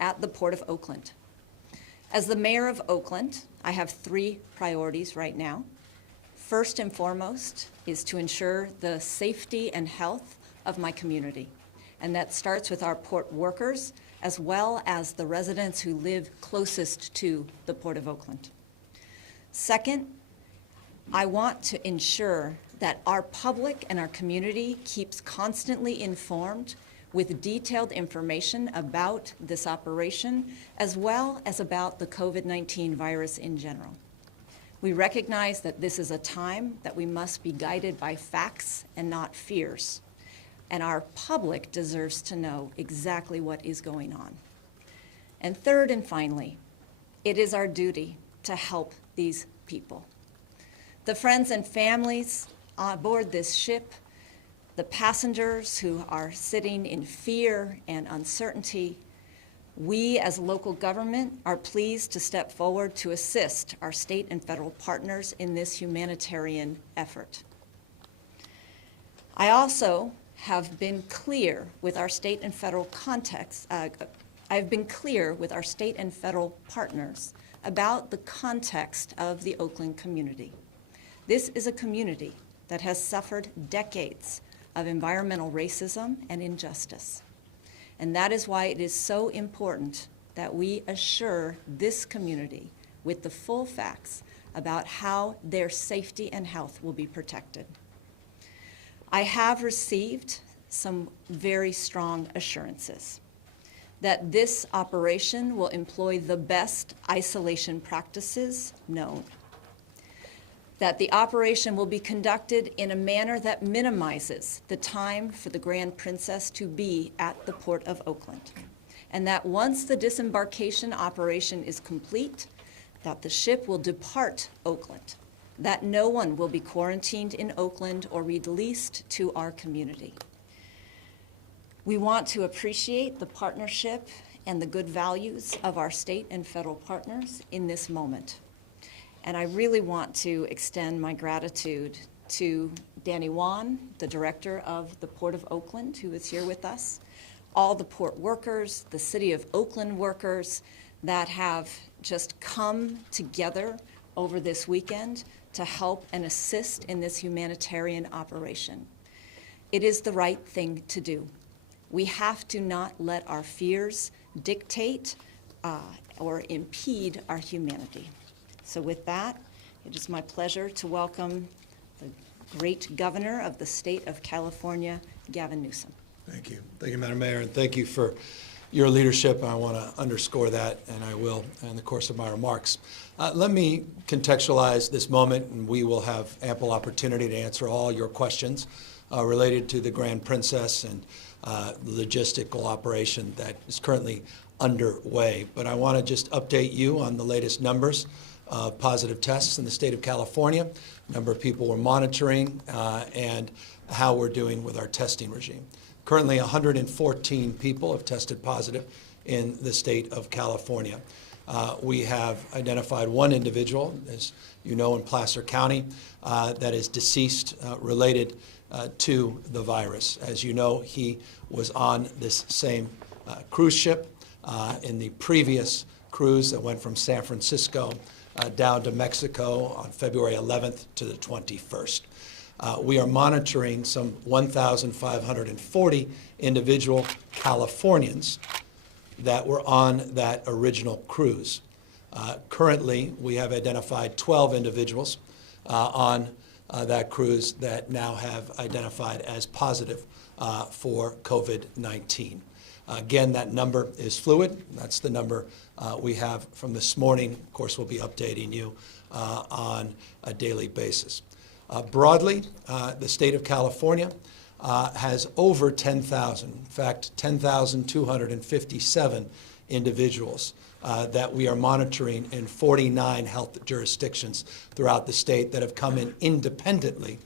at the Port of Oakland. As the mayor of Oakland, I have 3 priorities right now. First and foremost is to ensure the safety and health of my community. And that starts with our port workers, as well as the residents who live closest to the Port of Oakland. Second, I want to ensure that our public and our community keeps constantly informed with detailed information about this operation, as well as about the COVID-19 virus in general. We recognize that this is a time that we must be guided by facts and not fears, and our public deserves to know exactly what is going on. And third and finally, it is our duty to help these people. The friends and families aboard this ship, the passengers who are sitting in fear and uncertainty, we as local government are pleased to step forward to assist our state and federal partners in this humanitarian effort. I also have been clear with our state and federal I've been clear with our state and federal partners about the context of the Oakland community. This is a community that has suffered decades of environmental racism and injustice. And that is why it is so important that we assure this community with the full facts about how their safety and health will be protected. I have received some very strong assurances that this operation will employ the best isolation practices known, that the operation will be conducted in a manner that minimizes the time for the Grand Princess to be at the Port of Oakland, and that once the disembarkation operation is complete, that the ship will depart Oakland, that no one will be quarantined in Oakland or released to our community. We want to appreciate the partnership and the good values of our state and federal partners in this moment. And I really want to extend my gratitude to Danny Wan, the director of the Port of Oakland, who is here with us, all the port workers, the City of Oakland workers that have just come together over this weekend to help and assist in this humanitarian operation. It is the right thing to do. We have to not let our fears dictate or impede our humanity. So with that, it is my pleasure to welcome the great governor of the state of California, Gavin Newsom. Thank you. Thank you, Madam Mayor, and thank you for your leadership. I want to underscore that, and I will in the course of my remarks. Let me contextualize this moment, and we will have ample opportunity to answer all your questions related to the Grand Princess and the logistical operation that is currently underway. But I want to just update you on the latest numbers of positive tests in the state of California, number of people we're monitoring, and how we're doing with our testing regime. Currently, 114 people have tested positive in the state of California. We have identified one individual, as you know, in Placer County, that is deceased related to the virus. As you know, he was on this same cruise ship in the previous cruise that went from San Francisco down to Mexico on February 11th to the 21st. We are monitoring some 1,540 individual Californians that were on that original cruise. Currently, we have identified 12 individuals on that cruise that now have identified as positive for COVID-19. Again, that number is fluid. That's the number we have from this morning. Of course, we'll be updating you on a daily basis. Broadly, the state of California has over 10,000, in fact, 10,257 individuals that we are monitoring in 49 health jurisdictions throughout the state that have come in independently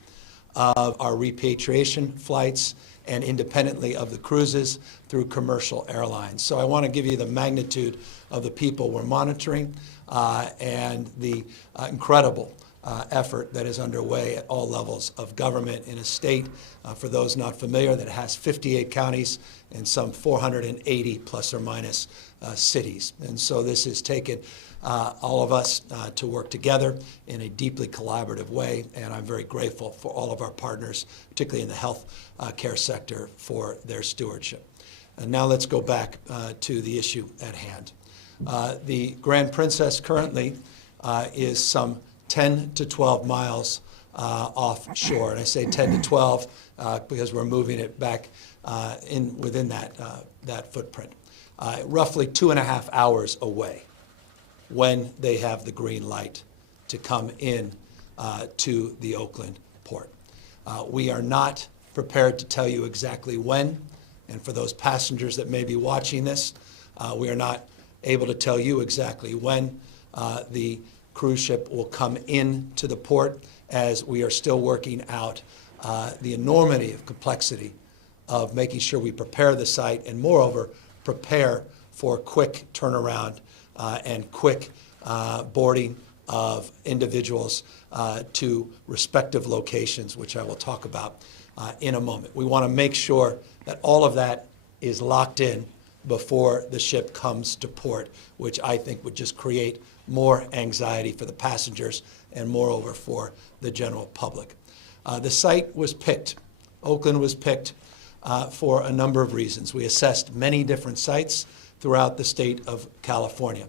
of our repatriation flights and independently of the cruises through commercial airlines. So I want to give you the magnitude of the people we're monitoring and the incredible effort that is underway at all levels of government in a state, for those not familiar, that has 58 counties and some 480 plus or minus cities. And so this has taken all of us to work together in a deeply collaborative way, and I'm very grateful for all of our partners, particularly in the health care sector, for their stewardship. And now let's go back to the issue at hand. The Grand Princess currently is some 10 to 12 miles offshore, and I say 10 to 12 because we're moving it back within that footprint. Roughly 2.5 hours away when they have the green light to come in to the Oakland port. We are not prepared to tell you exactly when, and for those passengers that may be watching this, we are not able to tell you exactly when the cruise ship will come into the port, as we are still working out the enormity of complexity of making sure we prepare the site and, moreover, prepare for quick turnaround and quick boarding of individuals to respective locations, which I will talk about in a moment. We want to make sure that all of that is locked in before the ship comes to port, which I think would just create more anxiety for the passengers and, moreover, for the general public. The site was picked. Oakland was picked for a number of reasons. We assessed many different sites throughout the state of California.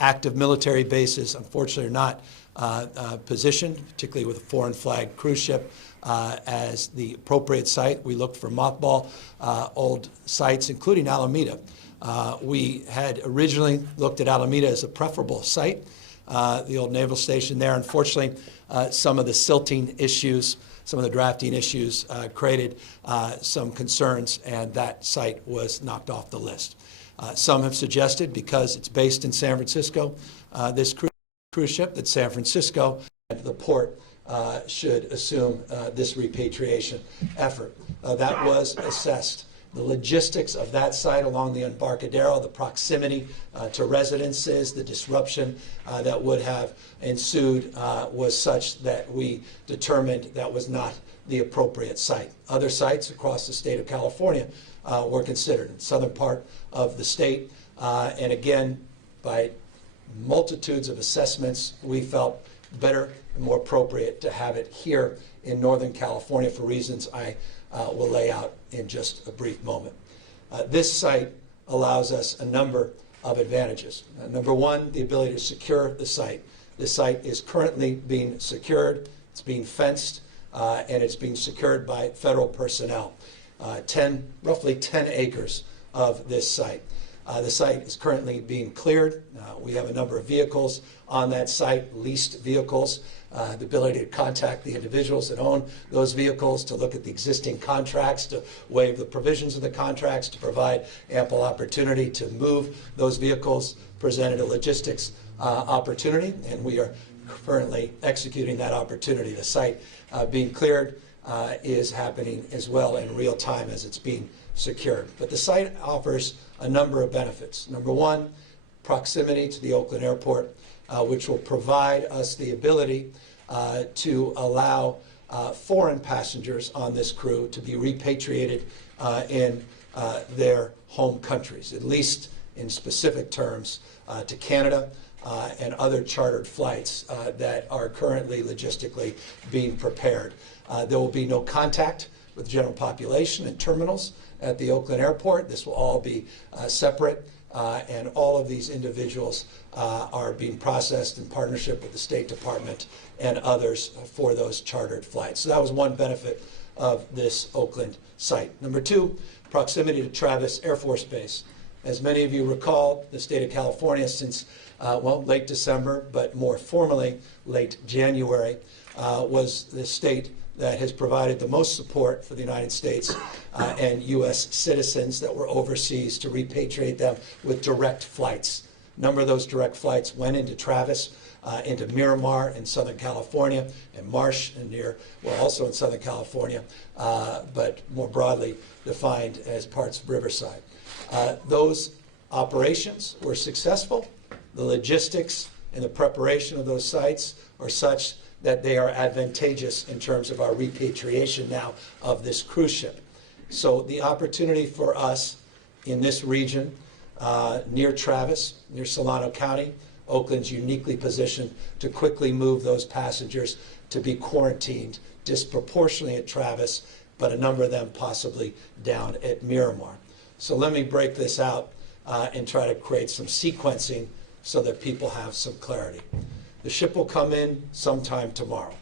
Active military bases, unfortunately, are not positioned, particularly with a foreign flag cruise ship, as the appropriate site. We looked for mothball old sites, including Alameda. We had originally looked at Alameda as a preferable site, the old naval station there. Unfortunately, some of the silting issues, some of the drafting issues created some concerns, and that site was knocked off the list. Some have suggested, because it's based in San Francisco, this cruise ship, that San Francisco and the port should assume this repatriation effort. That was assessed. The logistics of that site along the Embarcadero, the proximity to residences, the disruption that would have ensued was such that we determined that was not the appropriate site. Other sites across the state of California were considered. In the southern part of the state, and again, by multitudes of assessments, we felt better and more appropriate to have it here in Northern California for reasons I will lay out in just a brief moment. This site allows us a number of advantages. Number one, the ability to secure the site. The site is currently being secured, it's being fenced, and it's being secured by federal personnel. Roughly 10 acres of this site. The site is currently being cleared. We have a number of vehicles on that site, leased vehicles, the ability to contact the individuals that own those vehicles, to look at the existing contracts, to waive the provisions of the contracts, to provide ample opportunity to move those vehicles, presented a logistics opportunity, and we are currently executing that opportunity. The site being cleared is happening as well in real time as it's being secured. But the site offers a number of benefits. Number one, proximity to the Oakland Airport, which will provide us the ability to allow foreign passengers on this crew to be repatriated in their home countries, at least in specific terms, to Canada and other chartered flights that are currently logistically being prepared. There will be no contact with the general population and terminals at the Oakland Airport. This will all be separate, and all of these individuals are being processed in partnership with the State Department and others for those chartered flights. So that was one benefit of this Oakland site. Number two, proximity to Travis Air Force Base. As many of you recall, the state of California, since late December, but more formally late January, was the state that has provided the most support for the United States and U.S. citizens that were overseas to repatriate them with direct flights. A number of those direct flights went into Travis, into Miramar in Southern California, and Marsh and also in Southern California, but more broadly defined as parts of Riverside. Those operations were successful. The logistics and the preparation of those sites are such that they are advantageous in terms of our repatriation now of this cruise ship. So the opportunity for us in this region, near Travis, near Solano County, Oakland's uniquely positioned to quickly move those passengers to be quarantined disproportionately at Travis, but a number of them possibly down at Miramar. So let me break this out and try to create some sequencing so that people have some clarity. The ship will come in sometime tomorrow.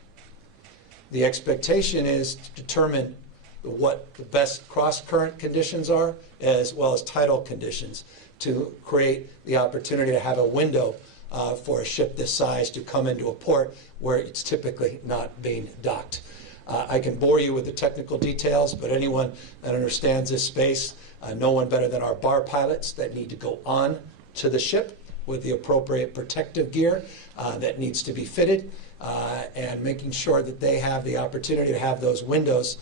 The expectation is to determine what the best cross-current conditions are, as well as tidal conditions, to create the opportunity to have a window for a ship this size to come into a port where it's typically not being docked. I can bore you with the technical details, but anyone that understands this space, no one better than our bar pilots that need to go on to the ship with the appropriate protective gear that needs to be fitted, and making sure that they have the opportunity to have those windows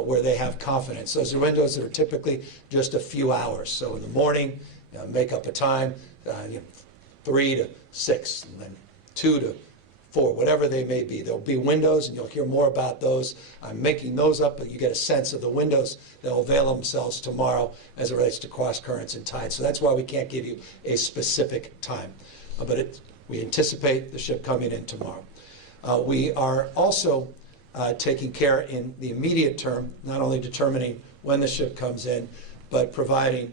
where they have confidence. Those are windows that are typically just a few hours. So in the morning, make up a time, 3 to 6, and then 2 to 4, whatever they may be. There'll be windows, and you'll hear more about those. I'm making those up, but you get a sense of the windows that will avail themselves tomorrow as it relates to cross currents and tides. So that's why we can't give you a specific time. But we anticipate the ship coming in tomorrow. We are also taking care in the immediate term, not only determining when the ship comes in, but providing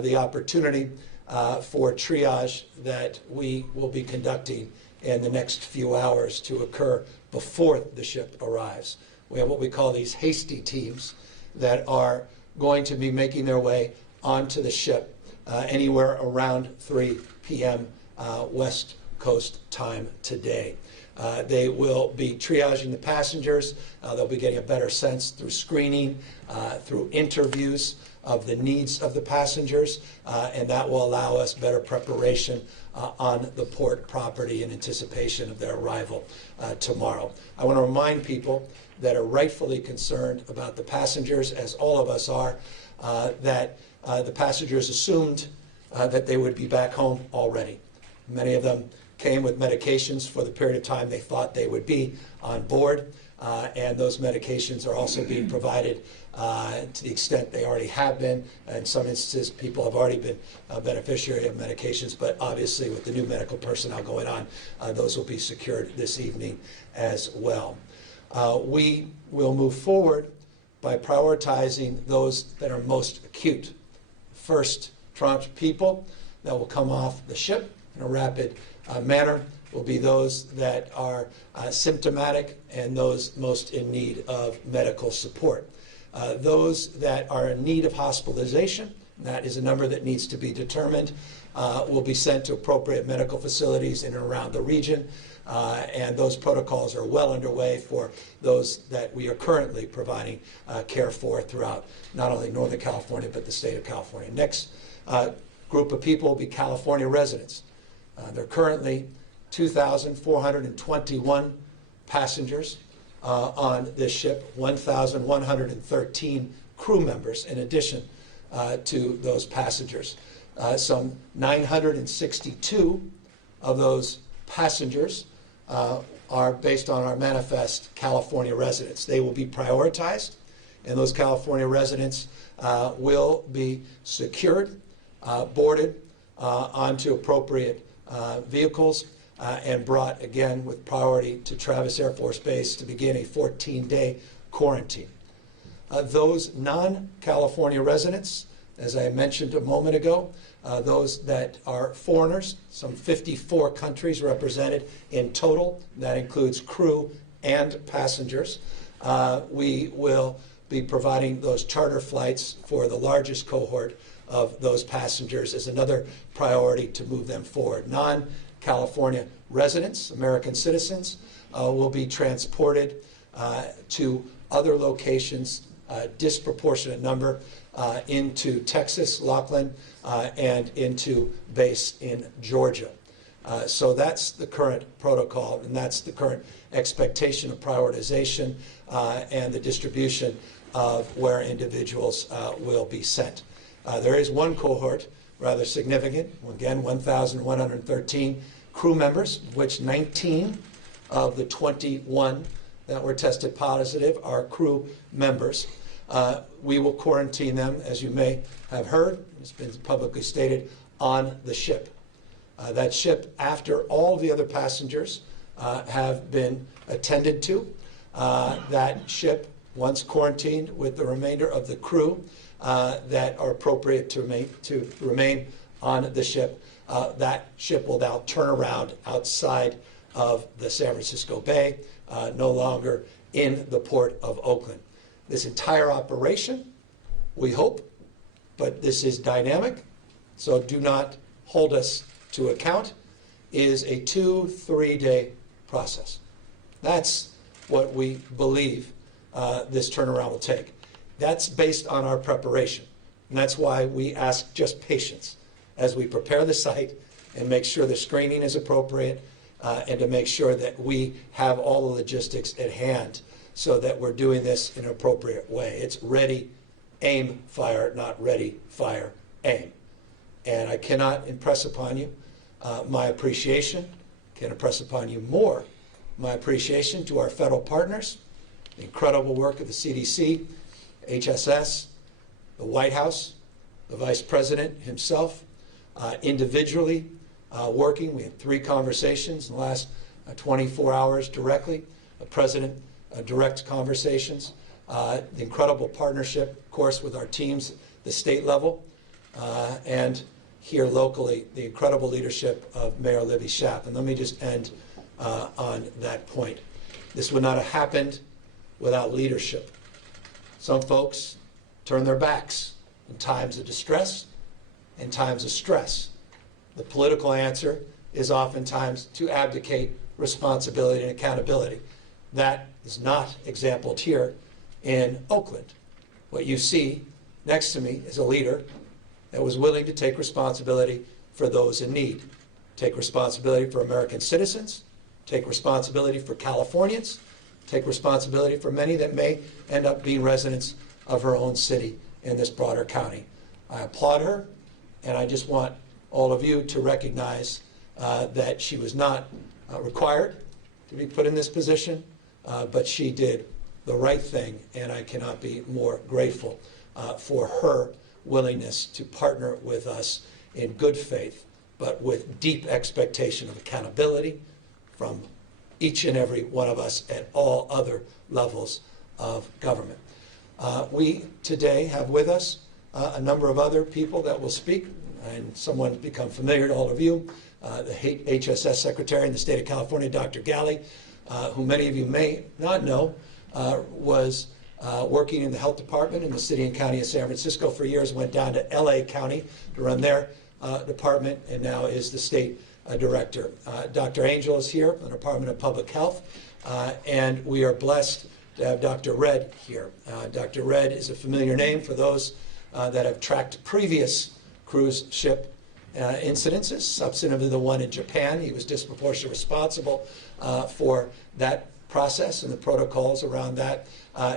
the opportunity for triage that we will be conducting in the next few hours to occur before the ship arrives. We have what we call these hasty teams that are going to be making their way onto the ship anywhere around 3 p.m. West Coast time today. They will be triaging the passengers. They'll be getting a better sense through screening, through interviews of the needs of the passengers, and that will allow us better preparation on the port property in anticipation of their arrival tomorrow. I want to remind people that are rightfully concerned about the passengers, as all of us are, that the passengers assumed that they would be back home already. Many of them came with medications for the period of time they thought they would be on board, and those medications are also being provided to the extent they already have been. In some instances, people have already been a beneficiary of medications, but obviously with the new medical personnel going on, those will be secured this evening as well. We will move forward by prioritizing those that are most acute. First tranche people that will come off the ship in a rapid manner will be those that are symptomatic and those most in need of medical support. Those that are in need of hospitalization, that is a number that needs to be determined, will be sent to appropriate medical facilities in and around the region, and those protocols are well underway for those that we are currently providing care for throughout not only Northern California but the state of California. Next group of people will be California residents. There are currently 2,421 passengers on this ship, 1,113 crew members in addition to those passengers. Some 962 of those passengers are based on our manifest California residents. They will be prioritized, and those California residents will be secured, boarded onto appropriate vehicles, and brought again with priority to Travis Air Force Base to begin a 14-day quarantine. Those non-California residents, as I mentioned a moment ago, those that are foreigners, some 54 countries represented in total, that includes crew and passengers. We will be providing those charter flights for the largest cohort of those passengers as another priority to move them forward. Non-California residents, American citizens, will be transported to other locations, disproportionate number, into Texas, Laughlin, and into base in Georgia. So that's the current protocol, and that's the current expectation of prioritization and the distribution of where individuals will be sent. There is one cohort, rather significant, again, 1,113 crew members, of which 19 of the 21 that were tested positive are crew members. We will quarantine them, as you may have heard, it's been publicly stated, on the ship. That ship, after all the other passengers have been attended to, that ship, once quarantined with the remainder of the crew that are appropriate to remain on the ship, that ship will now turn around outside of the San Francisco Bay, no longer in the port of Oakland. This entire operation, we hope, but this is dynamic, so do not hold us to account, is a 2-3 day process. That's what we believe this turnaround will take. That's based on our preparation, and that's why we ask just patience as we prepare the site and make sure the screening is appropriate and to make sure that we have all the logistics at hand so that we're doing this in an appropriate way. It's ready, aim, fire, not ready, fire, aim. And I cannot impress upon you my appreciation, can impress upon you more my appreciation to our federal partners, the incredible work of the CDC, HSS, the White House, the Vice President himself, individually working. We had 3 conversations in the last 24 hours directly, President direct conversations, the incredible partnership, of course, with our teams, the state level, and here locally, the incredible leadership of Mayor Libby Schaaf. And let me just end on that point. This would not have happened without leadership. Some folks turn their backs in times of distress, in times of stress. The political answer is oftentimes to abdicate responsibility and accountability. That is not exampled here in Oakland. What you see next to me is a leader that was willing to take responsibility for those in need, take responsibility for American citizens, take responsibility for Californians, take responsibility for many that may end up being residents of her own city in this broader county. I applaud her, and I just want all of you to recognize that she was not required to be put in this position, but she did the right thing, and I cannot be more grateful for her willingness to partner with us in good faith, but with deep expectation of accountability from each and every one of us at all other levels of government. We today have with us a number of other people that will speak, and someone's become familiar to all of you, the HSS Secretary in the state of California, Dr. Galley, who many of you may not know, was working in the health department in the city and county of San Francisco for years, went down to LA County to run their department, and now is the state director. Dr. Angel is here from the Department of Public Health, and we are blessed to have Dr. Red here. Dr. Red is a familiar name for those that have tracked previous cruise ship incidences, substantively the one in Japan. He was disproportionately responsible for that process and the protocols around that.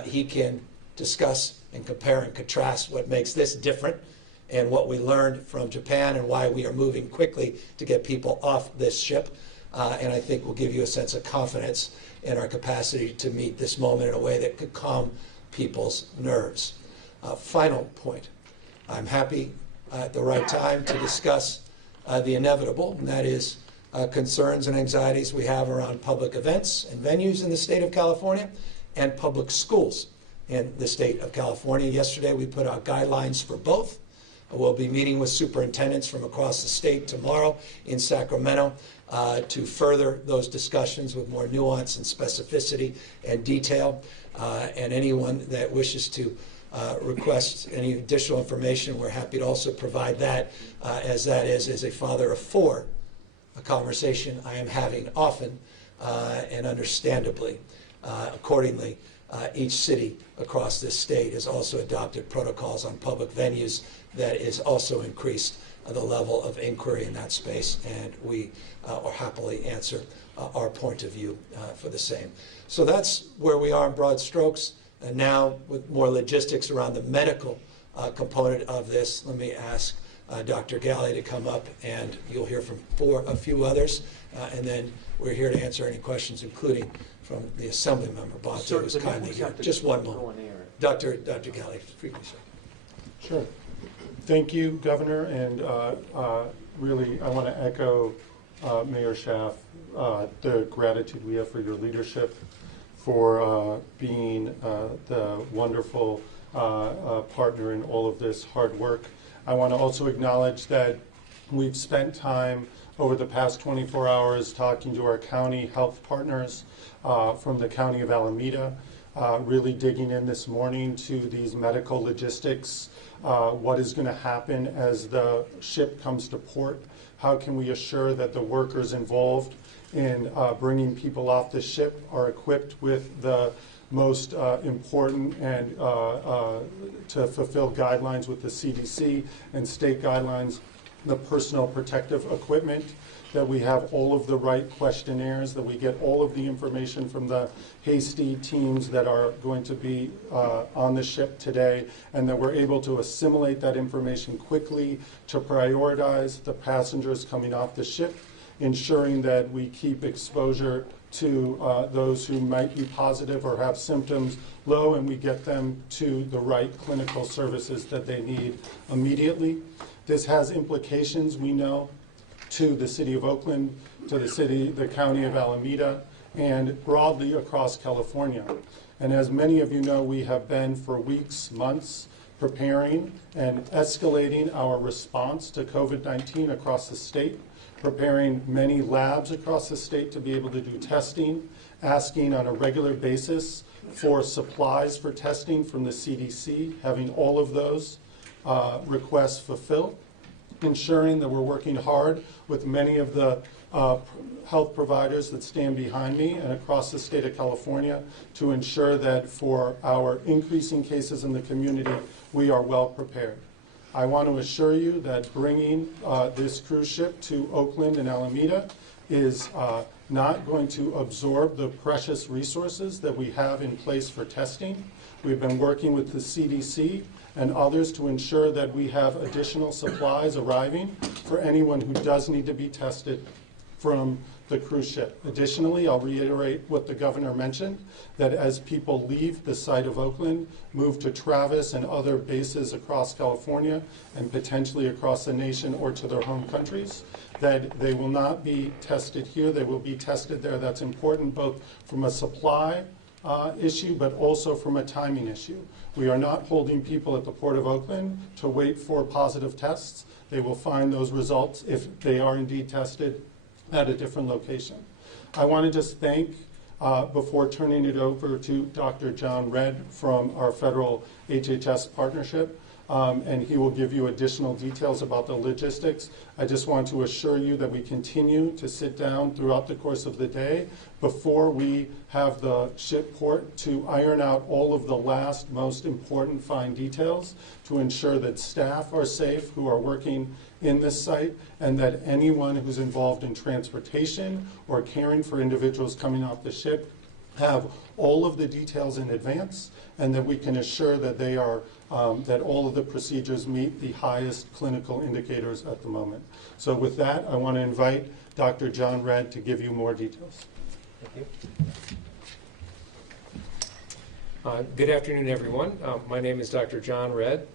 He can discuss and compare and contrast what makes this different and what we learned from Japan and why we are moving quickly to get people off this ship. And I think will give you a sense of confidence in our capacity to meet this moment in a way that could calm people's nerves. Final point. I'm happy at the right time to discuss the inevitable, and that is concerns and anxieties we have around public events and venues in the state of California and public schools in the state of California. Yesterday we put out guidelines for both. We'll be meeting with superintendents from across the state tomorrow in Sacramento to further those discussions with more nuance and specificity and detail. And anyone that wishes to request any additional information, we're happy to also provide that, as that is, as a father of 4, a conversation I am having often and understandably. Accordingly, each city across this state has also adopted protocols on public venues that is also increased the level of inquiry in that space, and we will happily answer our point of view for the same. So that's where we are in broad strokes. And now, with more logistics around the medical component of this, let me ask Dr. Galley to come up, and you'll hear from a few others, and then we're here to answer any questions, including from the Assembly member, Bonte, who's kindly here. Just one moment. Dr. Galley, briefly, sir. Sure. Thank you, Governor, and really I want to echo Mayor Schaaf, the gratitude we have for your leadership, for being the wonderful partner in all of this hard work. I want to also acknowledge that we've spent time over the past 24 hours talking to our county health partners from the County of Alameda, really digging in this morning to these medical logistics, what is going to happen as the ship comes to port, how can we assure that the workers involved in bringing people off the ship are equipped with the most important and to fulfill guidelines with the CDC and state guidelines, the personal protective equipment, that we have all of the right questionnaires, that we get all of the information from the hasty teams that are going to be on the ship today, and that we're able to assimilate that information quickly to prioritize the passengers coming off the ship, ensuring that we keep exposure to those who might be positive or have symptoms low, and we get them to the right clinical services that they need immediately. This has implications, we know, to the City of Oakland, to the County of Alameda, and broadly across California. And as many of you know, we have been for weeks, months, preparing and escalating our response to COVID-19 across the state, preparing many labs across the state to be able to do testing, asking on a regular basis for supplies for testing from the CDC, having all of those requests fulfilled, ensuring that we're working hard with many of the health providers that stand behind me and across the state of California to ensure that for our increasing cases in the community, we are well prepared. I want to assure you that bringing this cruise ship to Oakland and Alameda is not going to absorb the precious resources that we have in place for testing. We've been working with the CDC and others to ensure that we have additional supplies arriving for anyone who does need to be tested from the cruise ship. Additionally, I'll reiterate what the governor mentioned, that as people leave the site of Oakland, move to Travis and other bases across California and potentially across the nation or to their home countries, that they will not be tested here, they will be tested there. That's important both from a supply issue, but also from a timing issue. We are not holding people at the Port of Oakland to wait for positive tests. They will find those results if they are indeed tested at a different location. I want to just thank, before turning it over to Dr. John Redd from our federal HHS partnership, and he will give you additional details about the logistics. I just want to assure you that we continue to sit down throughout the course of the day before we have the ship port to iron out all of the last most important fine details to ensure that staff are safe who are working in this site, and that anyone who's involved in transportation or caring for individuals coming off the ship have all of the details in advance, and that we can assure that they are that all of the procedures meet the highest clinical indicators at the moment. So with that, I want to invite Dr. John Redd to give you more details. Thank you. Good afternoon, everyone. My name is Dr. John Redd.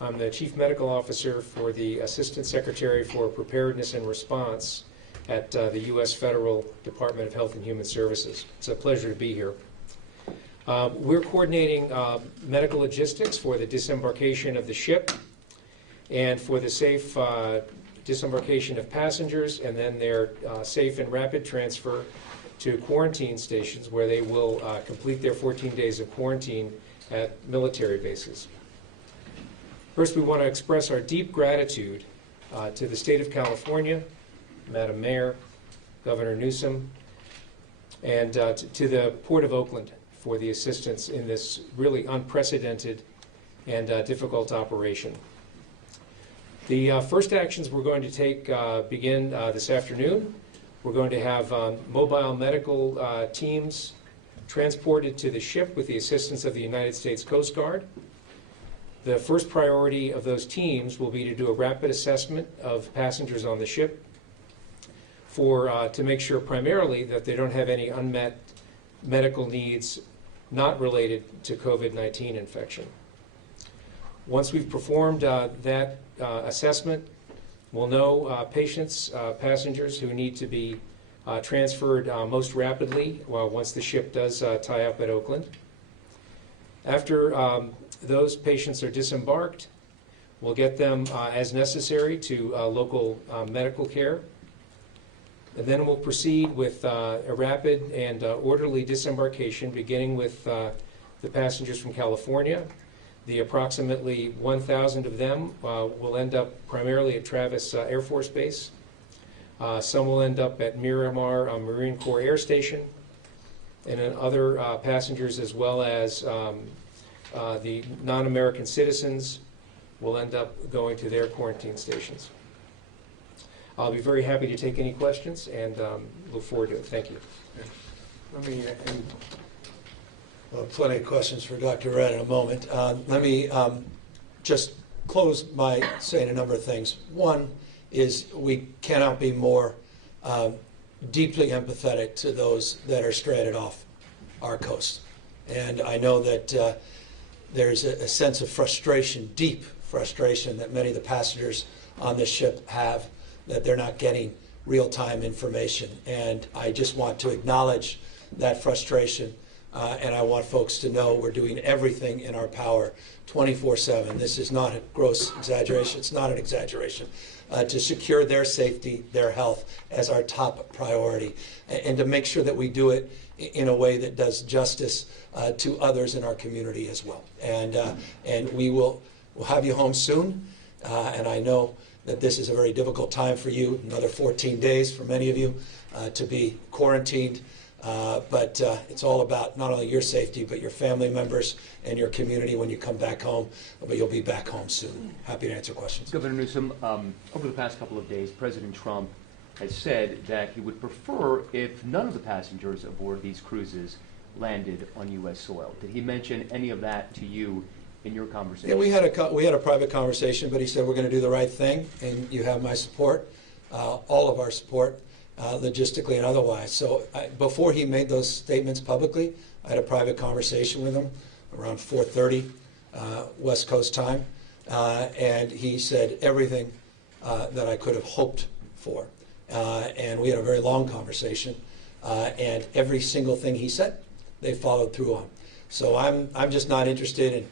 I'm the Chief Medical Officer for the Assistant Secretary for Preparedness and Response at the U.S. Federal Department of Health and Human Services. It's a pleasure to be here. We're coordinating medical logistics for the disembarkation of the ship and for the safe disembarkation of passengers, and then their safe and rapid transfer to quarantine stations where they will complete their 14 days of quarantine at military bases. First, we want to express our deep gratitude to the state of California, Madam Mayor, Governor Newsom, and to the Port of Oakland for the assistance in this really unprecedented and difficult operation. The first actions we're going to take begin this afternoon. We're going to have mobile medical teams transported to the ship with the assistance of the United States Coast Guard. The first priority of those teams will be to do a rapid assessment of passengers on the ship to make sure primarily that they don't have any unmet medical needs not related to COVID-19 infection. Once we've performed that assessment, we'll know passengers who need to be transferred most rapidly once the ship does tie up at Oakland. After those patients are disembarked, we'll get them as necessary to local medical care. And then we'll proceed with a rapid and orderly disembarkation, beginning with the passengers from California. The approximately 1,000 of them will end up primarily at Travis Air Force Base. Some will end up at Miramar Marine Corps Air Station, and then other passengers as well as the non-American citizens will end up going to their quarantine stations. I'll be very happy to take any questions and look forward to it. Thank you. Let me, plenty of questions for Dr. Redd in a moment. Let me just close by saying a number of things. One is we cannot be more deeply empathetic to those that are stranded off our coast. And I know that there's a sense of frustration, deep frustration, that many of the passengers on this ship have, that they're not getting real-time information. And I just want to acknowledge that frustration, and I want folks to know we're doing everything in our power 24/7. This is not a gross exaggeration. It's not an exaggeration. To secure their safety, their health as our top priority, and to make sure that we do it in a way that does justice to others in our community as well. And we'll have you home soon, and I know that this is a very difficult time for you, another 14 days for many of you to be quarantined. But it's all about not only your safety, but your family members and your community when you come back home. But you'll be back home soon. Happy to answer questions. Governor Newsom, over the past couple of days, President Trump has said that he would prefer if none of the passengers aboard these cruises landed on U.S. soil. Did he mention any of that to you in your conversation? Yeah, we had a private conversation, but he said we're going to do the right thing, and you have my support, all of our support. Logistically and otherwise. So before he made those statements publicly, I had a private conversation with him around 4:30 West Coast time, and he said everything that I could have hoped for. And we had a very long conversation, and every single thing he said, they followed through on. So I'm just not interested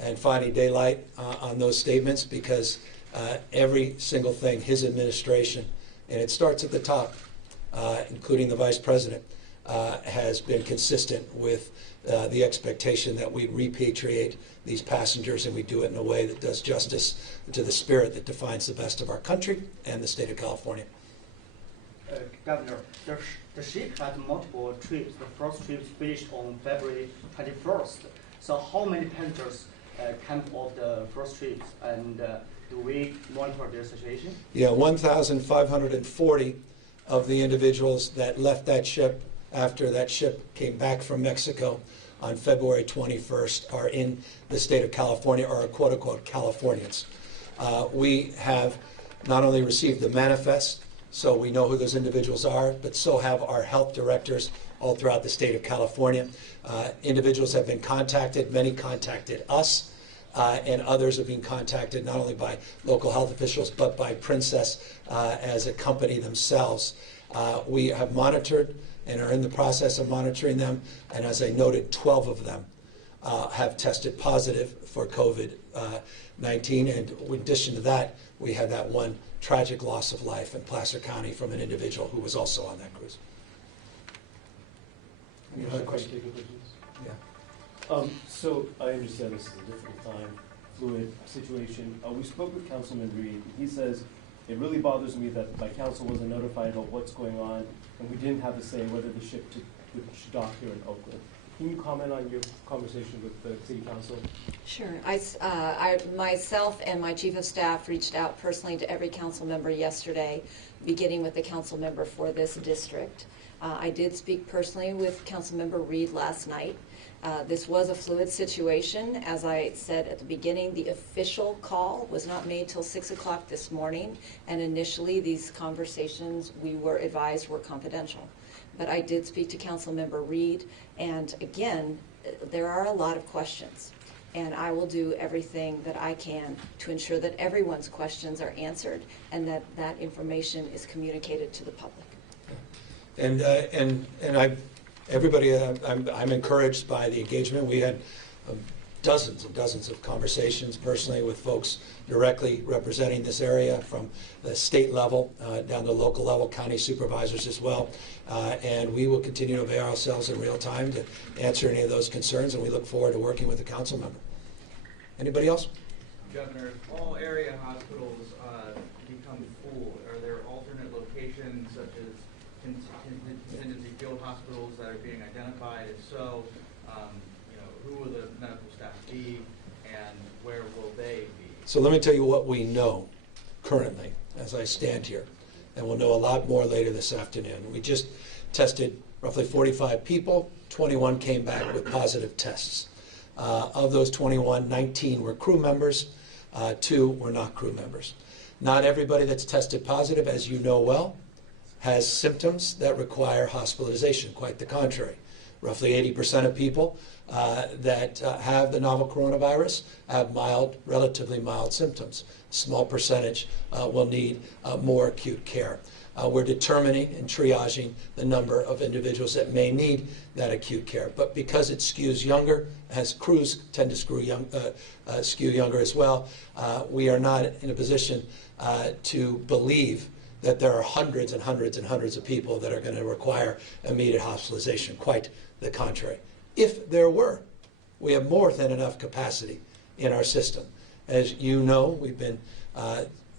in finding daylight on those statements, because every single thing his administration, and it starts at the top, including the Vice President, has been consistent with the expectation that we repatriate these passengers, and we do it in a way that does justice to the spirit that defines the best of our country and the state of California. Governor, the ship had multiple trips. The first trip finished on February 21st. So how many passengers came off the first trips, and do we monitor their situation? Yeah, 1,540 of the individuals that left that ship after that ship came back from Mexico on February 21st are in the state of California, or are quote-unquote Californians. We have not only received the manifest, so we know who those individuals are, but so have our health directors all throughout the state of California. Individuals have been contacted, many contacted us, and others have been contacted not only by local health officials, but by Princess as a company themselves. We have monitored and are in the process of monitoring them, and as I noted, 12 of them have tested positive for COVID-19, and in addition to that, we had that one tragic loss of life in Placer County from an individual who was also on that cruise. Any other questions? Yeah. So I understand this is a difficult time, fluid situation. We spoke with Councilman Reed. He says, it really bothers me that my council wasn't notified about what's going on, and we didn't have a say whether the ship should dock here in Oakland. Can you comment on your conversation with the city council? Sure. Myself and my chief of staff reached out personally to every council member yesterday, beginning with the council member for this district. I did speak personally with Councilmember Reed last night. This was a fluid situation. As I said at the beginning, the official call was not made till 6 o'clock this morning, and initially these conversations, we were advised, were confidential. But I did speak to Councilmember Reed, and again, there are a lot of questions, and I will do everything that I can to ensure that everyone's questions are answered and that that information is communicated to the public. And I'm encouraged by the engagement. We had dozens and dozens of conversations personally with folks directly representing this area from the state level down to local level, county supervisors as well. And we will continue to avail ourselves in real time to answer any of those concerns, and we look forward to working with the council member. Anybody else? Governor, if all area hospitals become full, are there alternate locations such as contingency field hospitals that are being identified? If so, who will the medical staff be and where will they be? So let me tell you what we know currently as I stand here, and we'll know a lot more later this afternoon. We just tested roughly 45 people. 21 came back with positive tests. Of those 21, 19 were crew members, 2 were not crew members. Not everybody that's tested positive, as you know well, has symptoms that require hospitalization. Quite the contrary. Roughly 80% of people that have the novel coronavirus have mild, relatively mild symptoms. A small percentage will need more acute care. We're determining and triaging the number of individuals that may need that acute care. But because it skews younger, as crews tend to skew younger as well, we are not in a position to believe that there are hundreds and hundreds and hundreds of people that are going to require immediate hospitalization. Quite the contrary. If there were, we have more than enough capacity in our system. As you know, we've been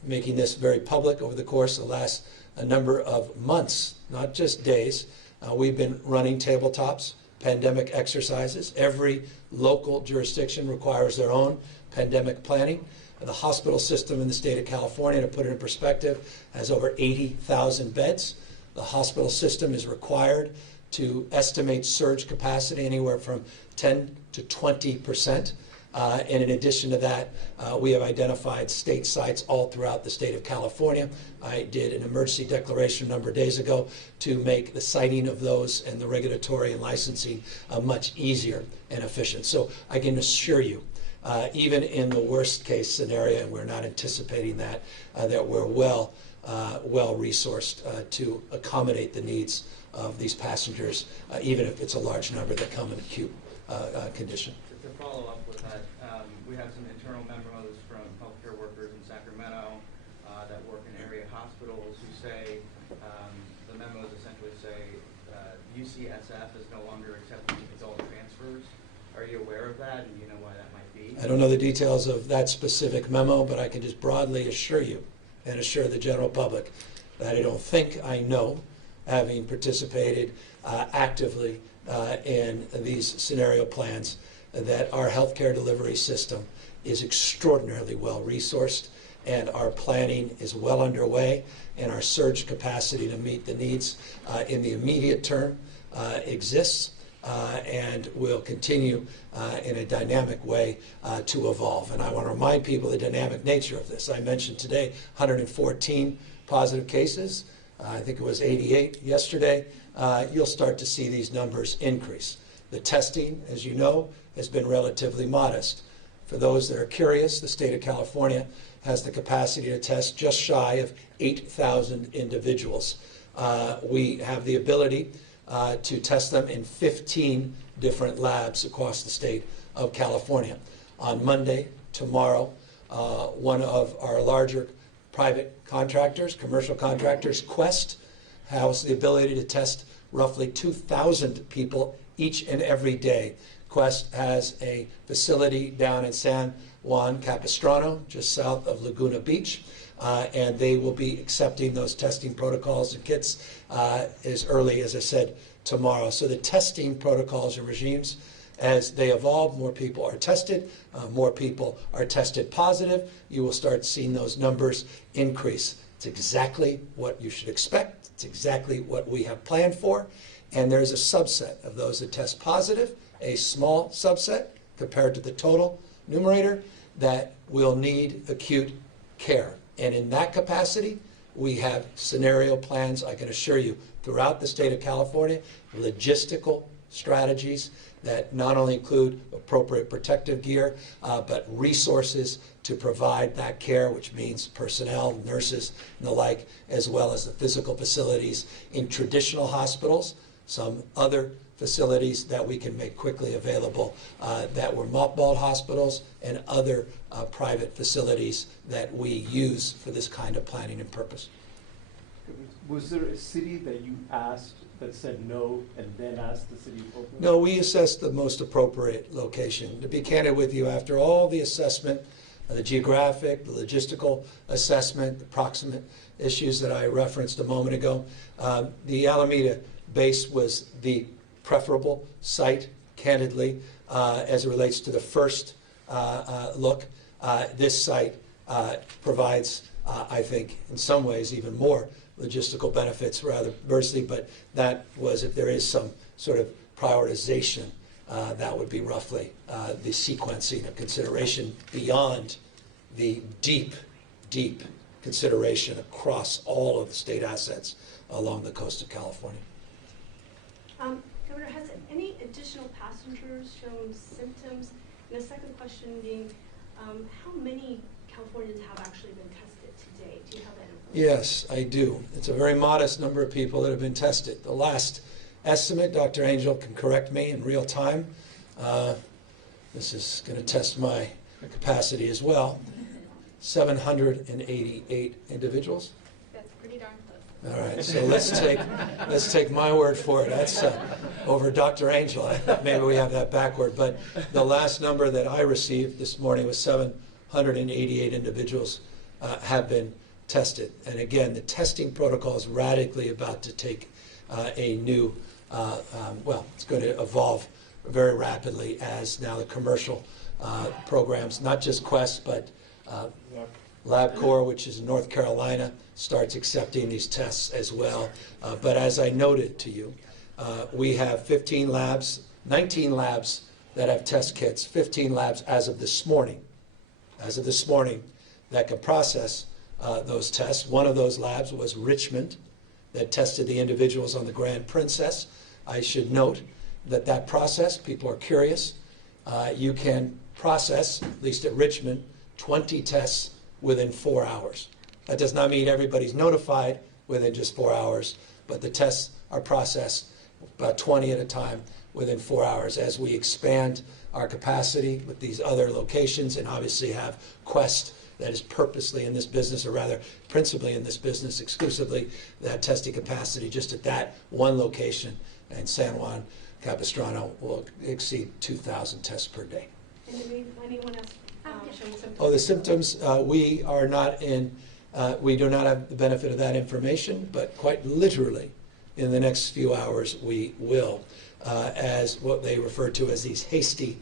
making this very public over the course of the last number of months, not just days. We've been running tabletops, pandemic exercises. Every local jurisdiction requires their own pandemic planning. The hospital system in the state of California, to put it in perspective, has over 80,000 beds. The hospital system is required to estimate surge capacity anywhere from 10 to 20%. And in addition to that, we have identified state sites all throughout the state of California. I did an emergency declaration a number of days ago to make the siting of those and the regulatory and licensing much easier and efficient. So I can assure you, even in the worst case scenario, and we're not anticipating that, that we're well resourced to accommodate the needs of these passengers, even if it's a large number that come in acute condition. To follow up with that, we have some internal memos from healthcare workers in Sacramento that work in area hospitals who say, the memos essentially say UCSF is no longer accepting adult transfers. Are you aware of that, and do you know why that might be? I don't know the details of that specific memo, but I can just broadly assure you and assure the general public that I don't think I know, having participated actively in these scenario plans, that our healthcare delivery system is extraordinarily well resourced, and our planning is well underway, and our surge capacity to meet the needs in the immediate term exists. And will continue in a dynamic way to evolve. And I want to remind people the dynamic nature of this. I mentioned today 114 positive cases. I think it was 88 yesterday. You'll start to see these numbers increase. The testing, as you know, has been relatively modest. For those that are curious, the state of California has the capacity to test just shy of 8,000 individuals. We have the ability to test them in 15 different labs across the state of California. On Monday, tomorrow, one of our larger private contractors, commercial contractors, Quest, has the ability to test roughly 2,000 people each and every day. Quest has a facility down in San Juan Capistrano, just south of Laguna Beach. And they will be accepting those testing protocols and kits as early, as I said, tomorrow. So the testing protocols and regimes, as they evolve, more people are tested, more people are tested positive. You will start seeing those numbers increase. It's exactly what you should expect. It's exactly what we have planned for. And there's a subset of those that test positive, a small subset compared to the total numerator, that will need acute care. And in that capacity, we have scenario plans, I can assure you, throughout the state of California, logistical strategies that not only include appropriate protective gear, but resources to provide that care, which means personnel, nurses, and the like, as well as the physical facilities in traditional hospitals, some other facilities that we can make quickly available that were mothballed hospitals, and other private facilities that we use for this kind of planning and purpose. Was there a city that you asked that said no and then asked the city of Oakland? No, we assessed the most appropriate location. To be candid with you, after all the assessment, the geographic, the logistical assessment, the proximate issues that I referenced a moment ago, the Alameda base was the preferable site, candidly, as it relates to the first look. This site provides, I think, in some ways even more logistical benefits rather adversely, but that was, if there is some sort of prioritization, that would be roughly the sequencing of consideration beyond the deep, deep consideration across all of the state assets along the coast of California. Governor, has any additional passengers shown symptoms? And the second question being, how many Californians have actually been tested to date? Do you have that information? Yes, I do. It's a very modest number of people that have been tested. The last estimate, Dr. Angel can correct me in real time. This is going to test my capacity as well. 788 individuals. That's pretty darn close. All right, so let's take my word for it. That's over Dr. Angel. Maybe we have that backward, but the last number that I received this morning was 788 individuals have been tested. And again, the testing protocol is radically about to take a new, well, it's going to evolve very rapidly as now the commercial programs, not just Quest, but LabCorp, which is in North Carolina, starts accepting these tests as well. But as I noted to you, we have 15 labs, 19 labs that have test kits, 15 labs as of this morning, that can process those tests. One of those labs was Richmond, that tested the individuals on the Grand Princess. I should note that that process, people are curious, you can process, at least at Richmond, 20 tests within 4 hours. That does not mean everybody's notified within just 4 hours, but the tests are processed about 20 at a time within 4 hours. As we expand our capacity with these other locations and obviously have Quest that is purposely in this business, or rather principally in this business exclusively, that testing capacity just at that one location in San Juan Capistrano will exceed 2,000 tests per day. And did anyone else showing symptoms? Oh, the symptoms, we are not in, we do not have the benefit of that information, but quite literally in the next few hours we will, as what they refer to as these hasty,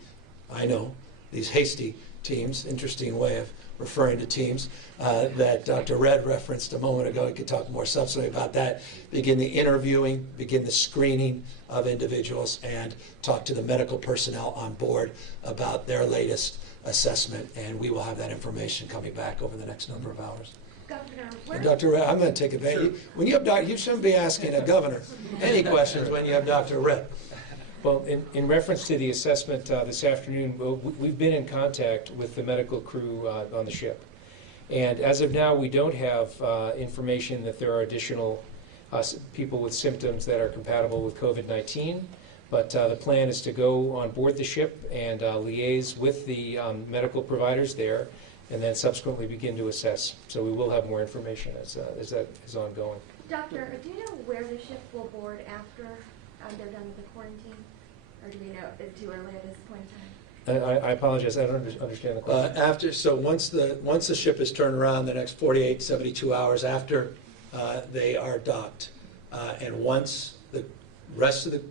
I know, these hasty teams, interesting way of referring to teams, that Dr. Redd referenced a moment ago. He could talk more substantially about that. Begin the interviewing, begin the screening of individuals, and talk to the medical personnel on board about their latest assessment, and we will have that information coming back over the next number of hours. Governor, And Dr. Redd, I'm going to take advantage. When you have you shouldn't be asking a governor any questions when you have Dr. Redd. Well, in reference to the assessment this afternoon, we've been in contact with the medical crew on the ship. And as of now, we don't have information that there are additional people with symptoms that are compatible with COVID-19. But the plan is to go on board the ship and liaise with the medical providers there, and then subsequently begin to assess. So we will have more information as that is ongoing. Doctor, do you know where the ship will board after they're done with the quarantine? Or do we know it's too early at this point in time? I apologize, I don't understand the question. So once the ship is turned around, the next 48, 72 hours after they are docked, and once the rest of the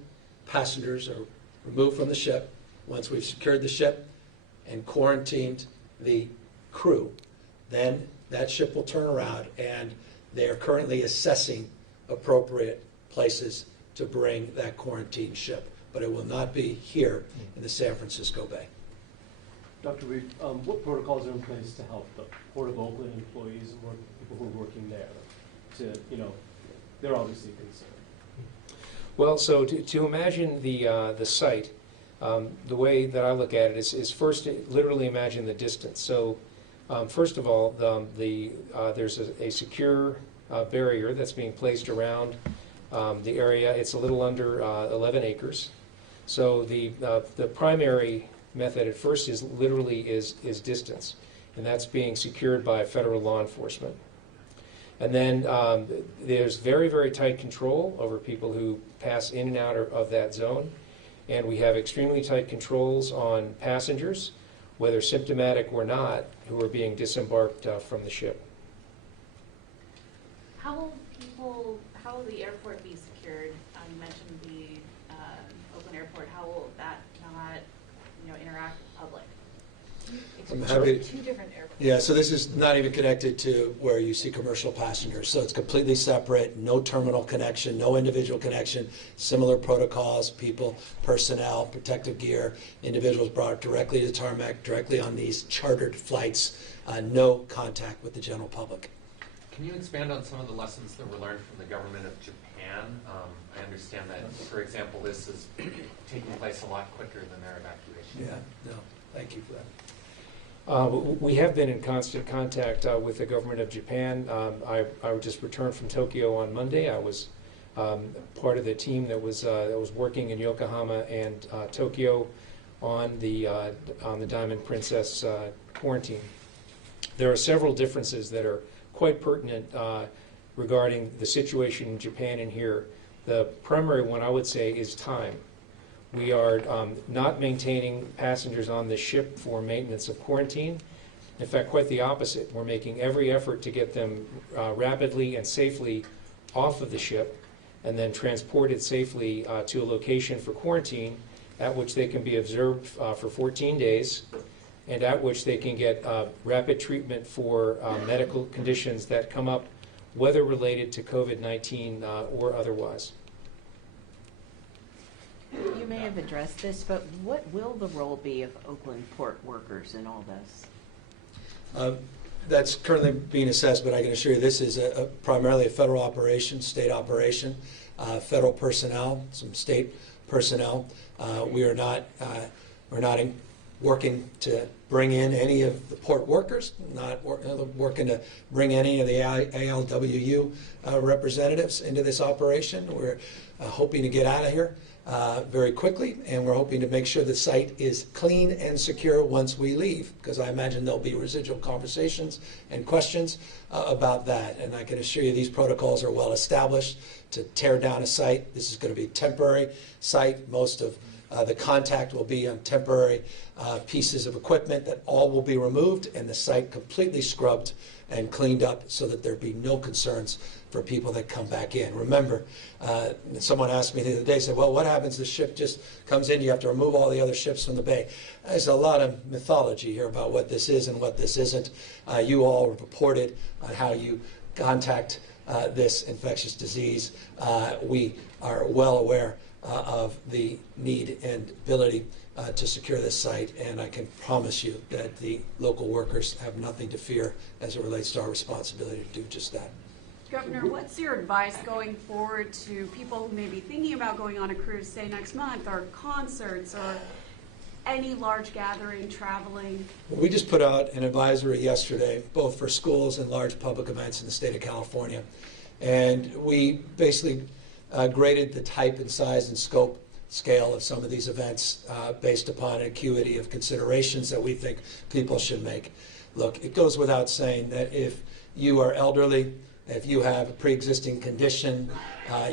passengers are removed from the ship, once we've secured the ship and quarantined the crew, then that ship will turn around and They are currently assessing appropriate places to bring that quarantine ship, but it will not be here in the San Francisco Bay. Dr. Reed, what protocols are in place to help the Port of Oakland employees and people who are working there? They're obviously concerned. Well, so to imagine the site, the way that I look at it is first literally imagine the distance. So first of all, there's a secure barrier that's being placed around the area. It's a little under 11 acres. So the primary method at first is literally is distance, and that's being secured by federal law enforcement. And then there's very, very tight control over people who pass in and out of that zone. And we have extremely tight controls on passengers, whether symptomatic or not, who are being disembarked from the ship. How will the airport be secured? You mentioned the Oakland Airport. How will that not, interact with the public? I'm happy to, two different airports. yeah, so this is not even connected to where you see commercial passengers. So it's completely separate, no terminal connection, no individual connection, similar protocols, people, personnel, protective gear, individuals brought directly to tarmac, directly on these chartered flights, no contact with the general public. Can you expand on some of the lessons that were learned from the government of Japan? I understand that, for example, this is taking place a lot quicker than their evacuation. Yeah, no, thank you for that. We have been in constant contact with the government of Japan. I just returned from Tokyo on Monday. I was part of the team that was working in Yokohama and Tokyo on the Diamond Princess quarantine. There are several differences that are quite pertinent regarding the situation in Japan and here. The primary one I would say is time. We are not maintaining passengers on the ship for maintenance of quarantine. In fact, quite the opposite. We're making every effort to get them rapidly and safely off of the ship and then transported safely to a location for quarantine at which they can be observed for 14 days and at which they can get rapid treatment for medical conditions that come up, whether related to COVID-19 or otherwise. You may have addressed this, but what will the role be of Oakland port workers in all this? That's currently being assessed, but I can assure you this is primarily a federal operation, state operation, federal personnel, some state personnel. We're not working to bring in any of the port workers, not working to bring any of the ALWU representatives into this operation. We're hoping to get out of here very quickly, and we're hoping to make sure the site is clean and secure once we leave, because I imagine there'll be residual conversations and questions about that. And I can assure you these protocols are well established to tear down a site. This is going to be a temporary site. Most of the contact will be on temporary pieces of equipment that all will be removed and the site completely scrubbed and cleaned up so that there be no concerns for people that come back in. Remember, someone asked me the other day, said, well, what happens if the ship just comes in, you have to remove all the other ships from the bay? There's a lot of mythology here about what this is and what this isn't. You all reported on how you contact this infectious disease. We are well aware of the need and ability to secure this site, and I can promise you that the local workers have nothing to fear as it relates to our responsibility to do just that. Governor, what's your advice going forward to people who may be thinking about going on a cruise, say next month, or concerts, or any large gathering, traveling? We just put out an advisory yesterday, both for schools and large public events in the state of California. And we basically graded the type and size and scope scale of some of these events based upon acuity of considerations that we think people should make. Look, it goes without saying that if you are elderly, if you have a pre-existing condition,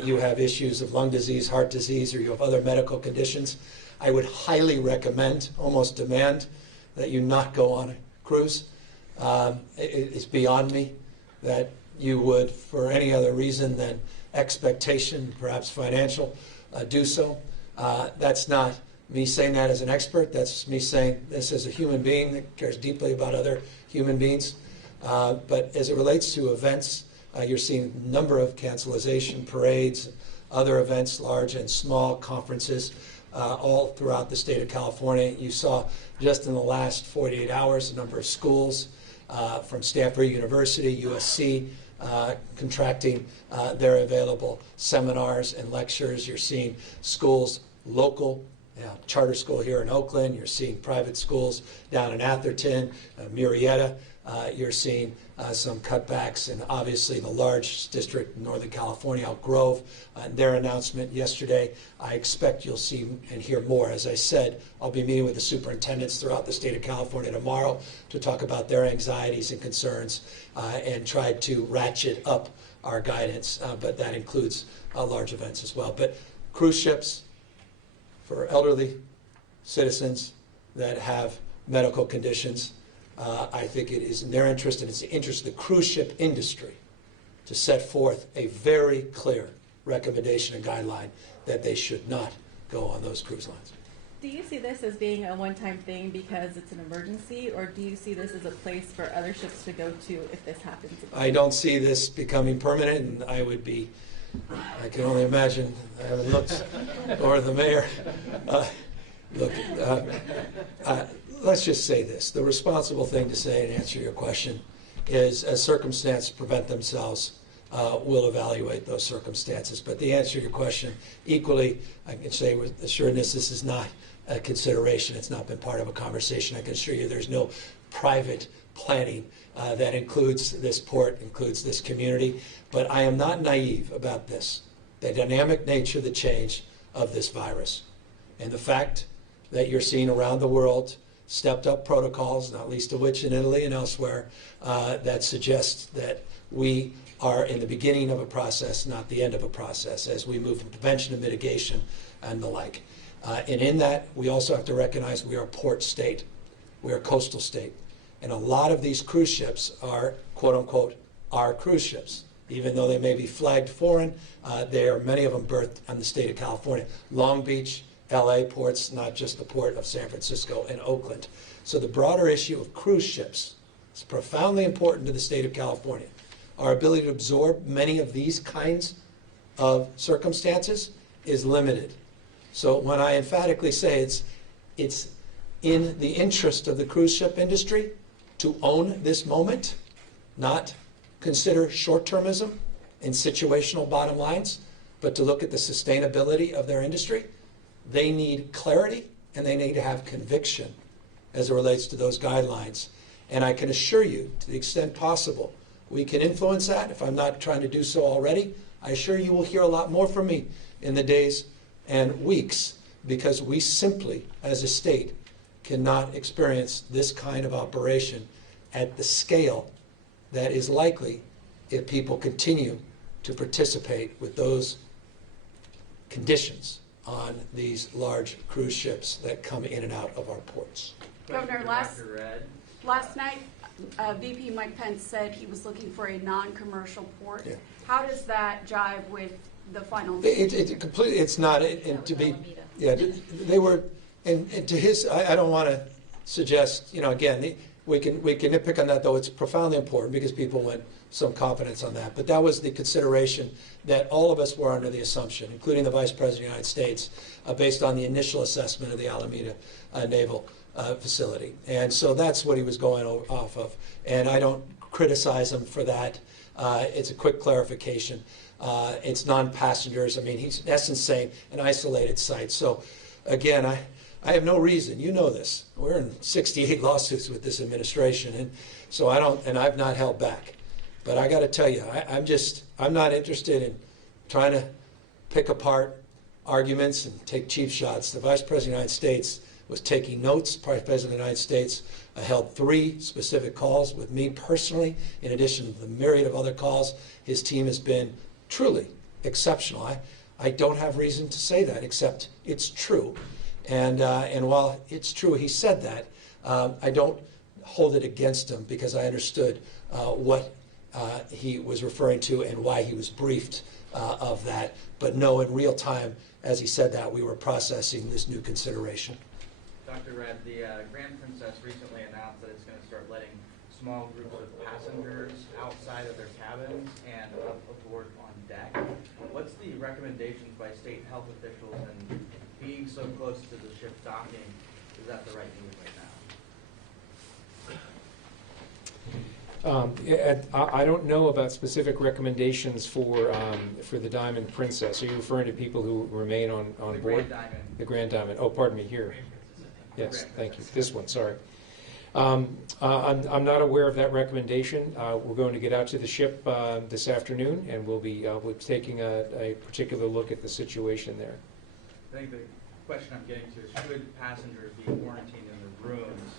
you have issues of lung disease, heart disease, or you have other medical conditions, I would highly recommend, almost demand, that you not go on a cruise. It's beyond me that you would, for any other reason than expectation, perhaps financial, do so. That's not me saying that as an expert. That's me saying this as a human being that cares deeply about other human beings. But as it relates to events, You're seeing a number of cancellation parades, other events, large and small conferences, all throughout the state of California. You saw just in the last 48 hours a number of schools from Stanford University, USC, contracting their available seminars and lectures. You're seeing schools local, charter school here in Oakland. You're seeing private schools down in Atherton, Murrieta. You're seeing some cutbacks in obviously the large district in Northern California, Elk Grove. Their announcement yesterday, I expect you'll see and hear more. As I said, I'll be meeting with the superintendents throughout the state of California tomorrow to talk about their anxieties and concerns and try to ratchet up our guidance, but that includes large events as well. But cruise ships for elderly citizens that have medical conditions, I think it is in their interest, and it's the interest of the cruise ship industry to set forth a very clear recommendation and guideline that they should not go on those cruise lines. Do you see this as being a one-time thing because it's an emergency, or do you see this as a place for other ships to go to if this happens again? I don't see this becoming permanent, and I can only imagine, I haven't looked, or the mayor. Let's just say this. The responsible thing to say and answer your question is, as circumstances prevent themselves, we'll evaluate those circumstances. But the answer to your question, equally, I can say with assuredness, this is not a consideration. It's not been part of a conversation. I can assure you there's no private planning that includes this port, includes this community. But I am not naive about this, the dynamic nature of the change of this virus. And the fact that you're seeing around the world stepped up protocols, not least of which in Italy and elsewhere, that suggest that we are in the beginning of a process, not the end of a process, as we move from prevention to mitigation and the like. And in that, we also have to recognize we are a port state. We are a coastal state. And a lot of these cruise ships are, quote unquote, our cruise ships. Even though they may be flagged foreign, many of them berthed on the state of California. Long Beach, LA ports, not just the port of San Francisco and Oakland. So the broader issue of cruise ships is profoundly important to the state of California. Our ability to absorb many of these kinds of circumstances is limited. So when I emphatically say it's in the interest of the cruise ship industry to own this moment, not consider short-termism and situational bottom lines, but to look at the sustainability of their industry, they need clarity and they need to have conviction as it relates to those guidelines. And I can assure you, to the extent possible, we can influence that. If I'm not trying to do so already, I assure you will hear a lot more from me in the days and weeks, because we simply, as a state, cannot experience this kind of operation at the scale that is likely if people continue to participate with those conditions on these large cruise ships that come in and out of our ports. Governor, last night, VP Mike Pence said he was looking for a non-commercial port. Yeah. How does that jive with the final? It's not, and to be, yeah, they were, and to his, I don't want to suggest, again, we can nitpick on that, though it's profoundly important because people went some confidence on that. But that was the consideration that all of us were under the assumption, including the Vice President of the United States, based on the initial assessment of the Alameda Naval facility. And so that's what he was going off of. And I don't criticize him for that. It's a quick clarification. It's non-passengers. I mean, he's in essence saying an isolated site. So again, I have no reason, you know this, we're in 68 lawsuits with this administration, and so I've not held back. But I got to tell you, I'm not interested in trying to pick apart arguments and take cheap shots. The Vice President of the United States was taking notes. Vice President of the United States held 3 specific calls with me personally, in addition to the myriad of other calls. His team has been truly exceptional. I don't have reason to say that, except it's true. And while it's true he said that, I don't hold it against him because I understood what he was referring to and why he was briefed of that. But no, in real time, as he said that, we were processing this new consideration. Dr. Redd, the Grand Princess recently announced that it's going to start letting small groups of passengers outside of their cabins and up aboard on deck. What's the recommendations by state health officials, and being so close to the ship docking, is that the right move right now? I don't know about specific recommendations for the Diamond Princess. Are you referring to people who remain on The board? Grand Diamond. The Grand Diamond. Oh, pardon me, here. Yes, thank you. This one, sorry. I'm not aware of that recommendation. We're going to get out to the ship this afternoon, and we'll be taking a particular look at the situation there. I think the question I'm getting to is, should passengers be quarantined in the rooms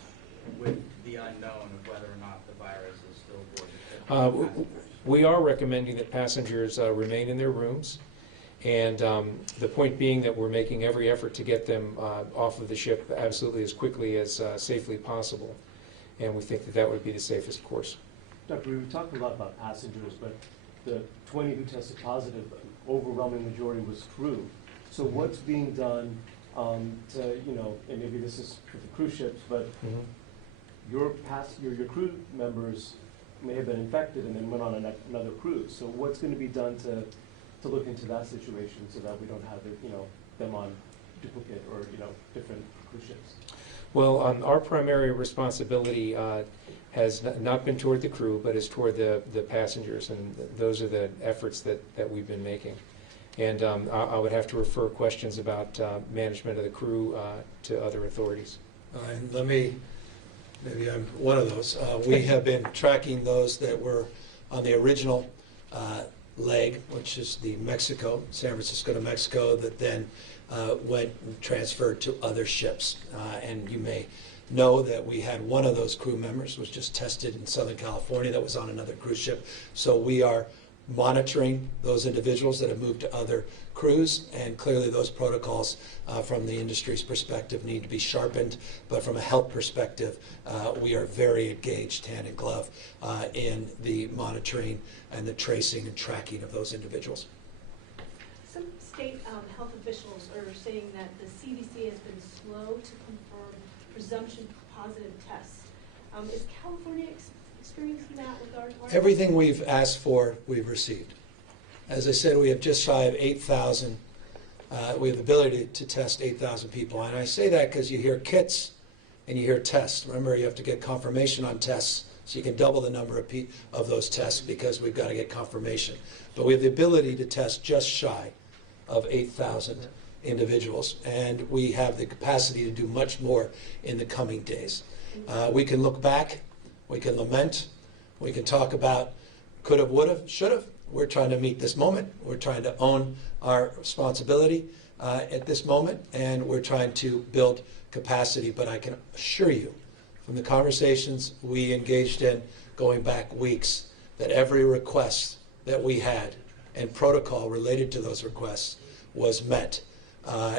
with the unknown of whether or not the virus is still aboard the ship? We are recommending that passengers remain in their rooms, and the point being that we're making every effort to get them off of the ship absolutely as quickly as safely possible, and we think that that would be the safest course. Dr. Reed, we talked a lot about passengers, but the 20 who tested positive, overwhelming majority was crew. So what's being done to, and maybe this is for the cruise ships, but your crew members may have been infected and then went on another cruise. So what's going to be done to look into that situation so that we don't have them on duplicate or different cruise ships? Well, our primary responsibility has not been toward the crew, but is toward the passengers, and those are the efforts that we've been making. And I would have to refer questions about management of the crew to other authorities. And maybe I'm one of those. We have been tracking those that were on the original leg, which is the San Francisco to Mexico, that then went and transferred to other ships. And you may know that we had one of those crew members was just tested in Southern California that was on another cruise ship. So we are monitoring those individuals that have moved to other crews, and clearly those protocols from the industry's perspective need to be sharpened, but from a health perspective we are very engaged hand in glove in the monitoring and the tracing and tracking of those individuals. Some state health officials are saying that the CDC has been slow to confirm presumption positive tests. Is California experiencing that with our department? Everything we've asked for, we've received. As I said, we have just shy of 8,000. We have the ability to test 8,000 people. And I say that because you hear kits and you hear tests. Remember, you have to get confirmation on tests, so you can double the number of those tests because we've got to get confirmation. But we have the ability to test just shy of 8,000 individuals, and we have the capacity to do much more in the coming days. We can look back. We can lament, we can talk about could have, would have, should have. We're trying to meet this moment. We're trying to own our responsibility at this moment, and we're trying to build capacity. But I can assure you, from the conversations we engaged in going back weeks, that every request that we had and protocol related to those requests was met.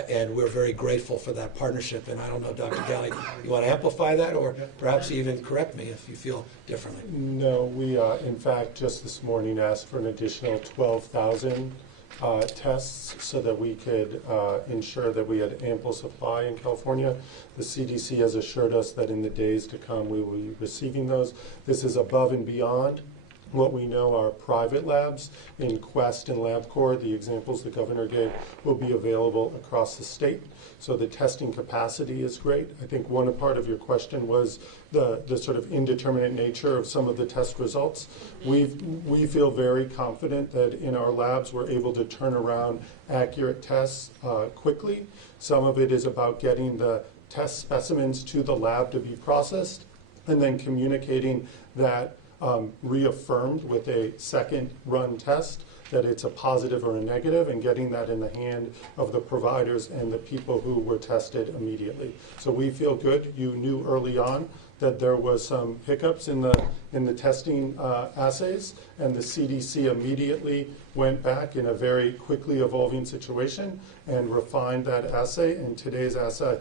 And we're very grateful for that partnership. And I don't know, Dr. Galley, you want to amplify that, or perhaps even correct me if you feel differently? No, we in fact just this morning asked for an additional 12,000 tests so that we could ensure that we had ample supply in California. The CDC has assured us that in the days to come we will be receiving those. This is above and beyond what we know are private labs in Quest and LabCorp. The examples the governor gave will be available across the state. So the testing capacity is great. I think one part of your question was the sort of indeterminate nature of some of the test results. We feel very confident that in our labs we're able to turn around accurate tests quickly. Some of it is about getting the test specimens to the lab to be processed and then communicating that reaffirmed with a second run test that it's a positive or a negative, and getting that in the hand of the providers and the people who were tested immediately. So we feel good. You knew early on that there was some hiccups in the testing assays, and the CDC immediately went back in a very quickly evolving situation and refined that assay, and today's assay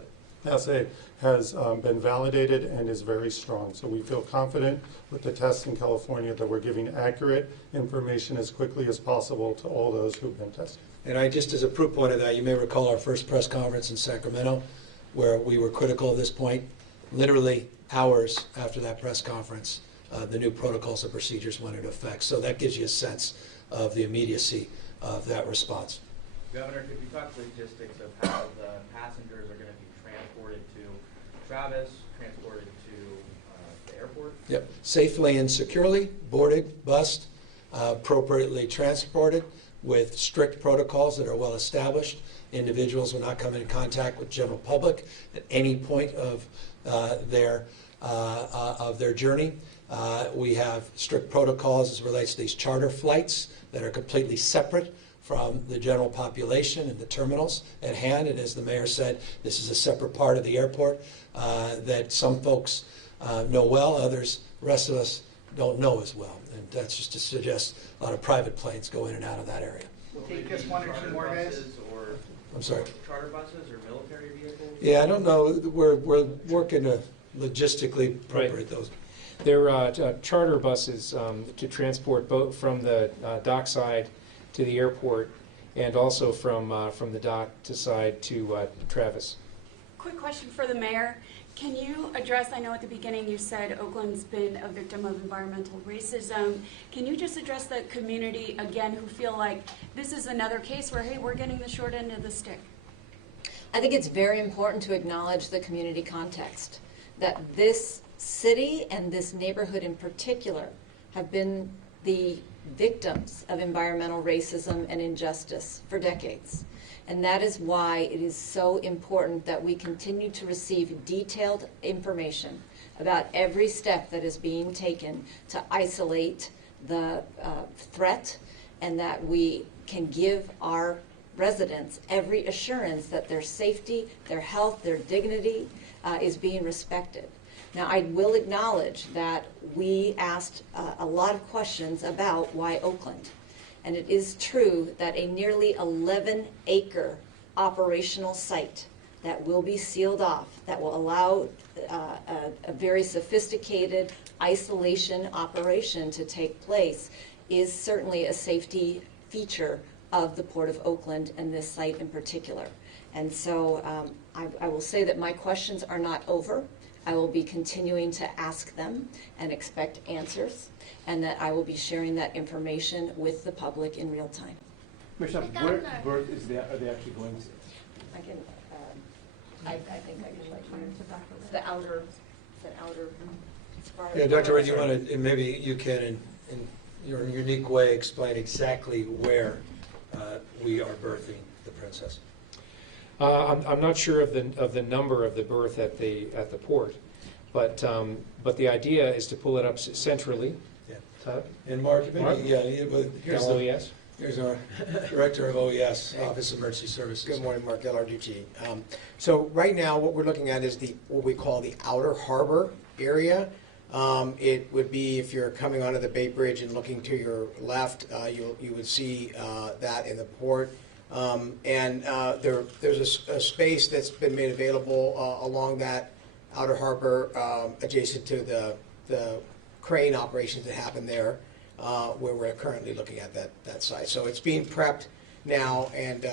has been validated and is very strong. So we feel confident with the tests in California that we're giving accurate information as quickly as possible to all those who've been tested. And I just, as a proof point of that, you may recall our first press conference in Sacramento, where we were critical of this point. Literally hours after that press conference, the new protocols and procedures went into effect. So that gives you a sense of the immediacy of that response. Governor, could you talk logistics of how the passengers are going to be transported to Travis, transported to the airport? Yep, safely and securely, boarded, bused, appropriately transported with strict protocols that are well established. Individuals will not come into contact with general public at any point of their journey. We have strict protocols as it relates to these charter flights that are completely separate from the general population and the terminals at hand. And as the mayor said, this is a separate part of the airport that some folks know well, others, the rest of us don't know as well. And that's just to suggest a lot of private planes go in and out of that area. Take just one or two more, guys. I'm sorry. Charter buses or military vehicles? Yeah, I don't know. We're working to logistically appropriate those. They're charter buses to transport both from the dockside to the airport and also from the dock to side to Travis. Quick question for the mayor. Can you address, I know at the beginning you said Oakland's been a victim of environmental racism. Can you just address the community again who feel like this is another case where, hey, we're getting the short end of the stick? I think it's very important to acknowledge the community context, that this city and this neighborhood in particular have been the victims of environmental racism and injustice for decades. And that is why it is so important that we continue to receive detailed information about every step that is being taken to isolate the threat, and that we can give our residents every assurance that their safety, their health, their dignity is being respected. Now, I will acknowledge that we asked a lot of questions about why Oakland. And it is true that a nearly 11-acre operational site that will be sealed off, that will allow a very sophisticated isolation operation to take place, is certainly a safety feature of the Port of Oakland and this site in particular. And so I will say that my questions are not over. I will be continuing to ask them and expect answers, and that I will be sharing that information with the public in real time. Mayor Schaaf, where birth are they actually going to? I can, I think I can let you, the outer. Yeah, Dr. Red, you want to, maybe you can, in your unique way, explain exactly where we are birthing the princess. I'm not sure of the number of the berth at the port, but the idea is to pull it up centrally. Yeah. And Mark, maybe, here's our Director of OES, Office of Emergency Services. Good morning, Mark LRDG. So right now, what we're looking at is what we call the outer harbor area. It would be, if you're coming onto the Bay Bridge and looking to your left, you would see that in the port. There's a space that's been made available along that outer harbor, adjacent to the crane operations that happen there, where we're currently looking at that site. So it's being prepped now, and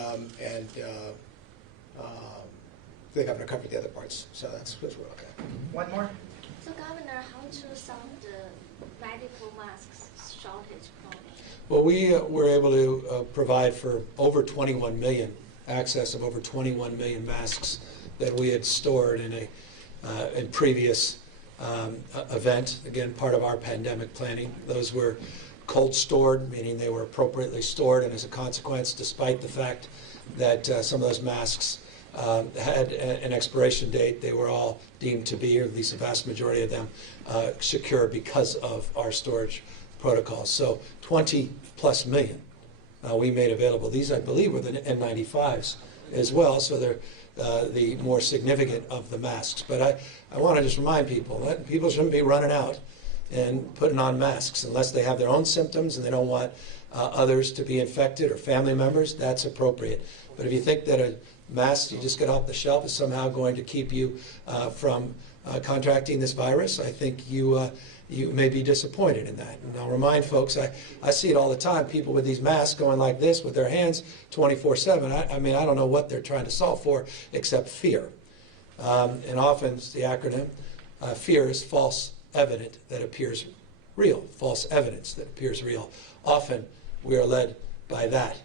the governor covered the other parts. So that's what we're looking at. One more. So, Governor, how to solve the medical masks shortage problem? Well, we were able to provide for over 21 million, access of over 21 million masks that we had stored in previous event. Again, part of our pandemic planning. Those were cold stored, meaning they were appropriately stored, and as a consequence, despite the fact that some of those masks had an expiration date, they were all deemed to be, or at least the vast majority of them, secure because of our storage protocols. So 20 plus million we made available. These, I believe, were the N95s as well, so they're the more significant of the masks. But I want to just remind people that people shouldn't be running out and putting on masks unless they have their own symptoms and they don't want others to be infected or family members. That's appropriate. But if you think that a mask you just get off the shelf is somehow going to keep you from contracting this virus, I think you may be disappointed in that. And I'll remind folks, I see it all the time, people with these masks going like this with their hands 24/7. I mean, I don't know what they're trying to solve for except fear. And often, it's the acronym, fear is false evidence that appears real, false evidence that appears real. Often we are led by that.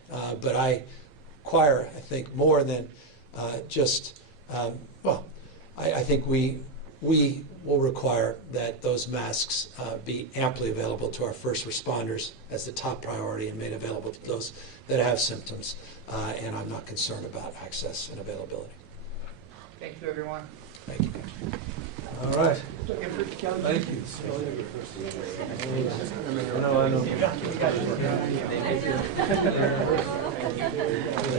But I require, I think, more than I think we will require that those masks be amply available to our first responders as the top priority and made available to those that have symptoms. And I'm not concerned about access and availability. Thank you, everyone. Thank you. All right. Thank you. I know.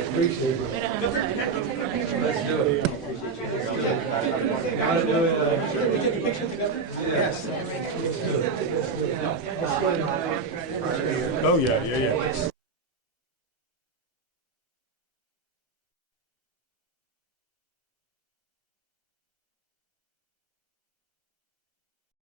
Appreciate it. Let's do it. Want to do it? Yes. Oh, yeah.